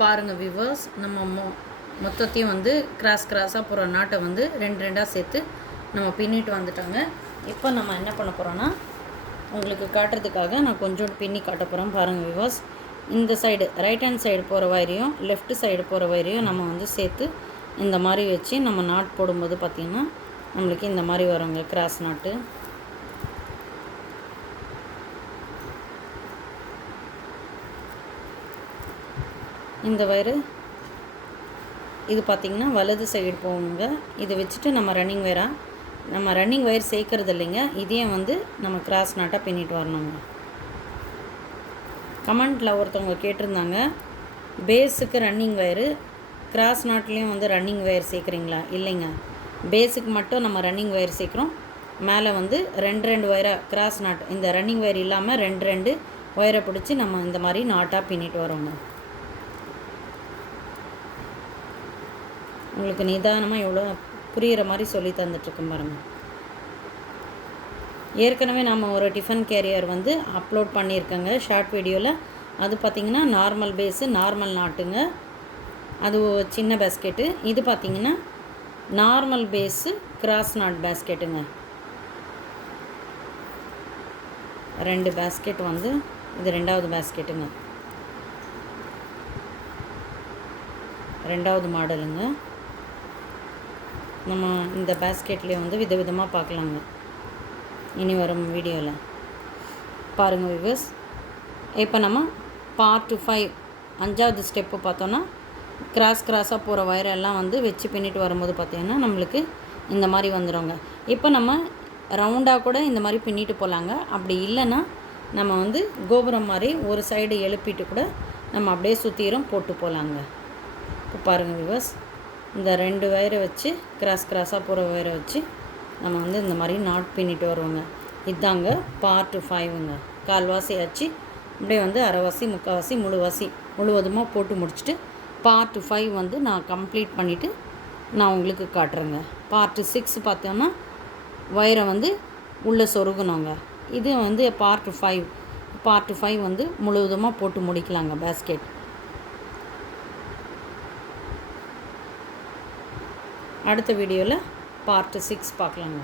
பாருங்கள் வியூவர்ஸ், நம்ம மொத்தத்தையும் வந்து கிராஸாக போகிற நாட்டை வந்து ரெண்டாக சேர்த்து நம்ம பின்னிட்டு வந்துட்டாங்க. இப்போ நம்ம என்ன பண்ண போகிறோன்னா, உங்களுக்கு காட்டுறதுக்காக நான் கொஞ்சோண்டு பின்னி காட்ட போகிறோம். பாருங்கள் வியூவர்ஸ், இந்த சைடு ரைட் ஹேண்ட் சைடு போகிற வயரையும் லெஃப்ட் சைடு போகிற வயரையும் நம்ம வந்து சேர்த்து இந்த மாதிரி வச்சு நம்ம நாட் போடும்போது பார்த்திங்கன்னா நம்மளுக்கு இந்த மாதிரி வருங்க கிராஸ் நாட்டு. இந்த வயரு இது பார்த்திங்கன்னா வலது சைடு போகுங்க. இதை வச்சுட்டு நம்ம ரன்னிங் வயர் சேர்க்கறது இல்லைங்க, இதையும் வந்து நம்ம கிராஸ் நாட்டாக பின்னிட்டு வரணுங்க. கமெண்ட்டில் ஒருத்தவங்க கேட்டிருந்தாங்க, பேஸுக்கு ரன்னிங் வயரு கிராஸ் நாட்லேயும் வந்து ரன்னிங் வயர் சேர்க்குறீங்களா? இல்லைங்க, பேஸுக்கு மட்டும் நம்ம ரன்னிங் வயர் சேர்க்குறோம். மேலே வந்து ரெண்டு வயராக கிராஸ் நாட், இந்த ரன்னிங் வயர் இல்லாமல் ரெண்டு ஒயரை பிடிச்சி நம்ம இந்த மாதிரி நாட்டாக பின்னிட்டு வரோங்க. உங்களுக்கு நிதானமாக எவ்வளோ புரிகிற மாதிரி சொல்லி தந்துட்டுருக்கேன் பாருங்கள். ஏற்கனவே நம்ம ஒரு டிஃபன் கேரியர் வந்து அப்லோட் பண்ணியிருக்கேங்க ஷார்ட் வீடியோவில். அது பார்த்திங்கன்னா நார்மல் பேஸு நார்மல் நாட்டுங்க, அது சின்ன பேஸ்கெட்டு. இது பார்த்திங்கன்னா நார்மல் பேஸு கிராஸ் நாட் பேஸ்கெட்டுங்க. 2 பேஸ்கெட் வந்து இது 2வது பேஸ்கெட்டுங்க, 2வது மாடலுங்க. நம்ம இந்த பேஸ்கெட்லேயே வந்து விதவிதமாக பார்க்கலாங்க இனி வரும் வீடியோவில். பாருங்கள் வியூவர்ஸ், இப்போ நம்ம பார்ட் 5 5வது ஸ்டெப்பு பார்த்தோன்னா, கிராஸாக போகிற வயரெல்லாம் வந்து வச்சு பின்னிட்டு வரும்போது பார்த்திங்கன்னா நம்மளுக்கு இந்த மாதிரி வந்துடுங்க. இப்போ நம்ம ரவுண்டாக கூட இந்த மாதிரி பின்னிட்டு போகலாங்க. அப்படி இல்லைன்னா நம்ம வந்து கோபுரம் மாதிரி ஒரு சைடு எழுப்பிட்டு கூட நம்ம அப்படியே சுற்றிரும் போட்டு போகலாங்க. இப்போ பாருங்கள் வியூவர்ஸ், இந்த 2 வயரை வச்சு கிராஸாக போகிற வயரை வச்சு நம்ம வந்து இந்த மாதிரி நாட் பின்னிட்டு வருவோங்க. இதாங்க பார்ட் 5ங்க. கால்வாசி ஆச்சு, அப்படியே வந்து அரைவாசி முக்கால்வாசி முழுவதுமாக போட்டு முடிச்சுட்டு பார்ட் 5 வந்து நான் கம்ப்ளீட் பண்ணிவிட்டு நான் உங்களுக்கு காட்டுறேங்க. பார்ட் 6 பார்த்தோன்னா வயரை வந்து உள்ளே சொருகணுங்க. இது வந்து பார்ட் 5 வந்து முழுவதுமாக போட்டு முடிக்கலாங்க பேஸ்கெட். அடுத்த வீடியோவில் பார்ட் 6 பார்க்கலாங்க.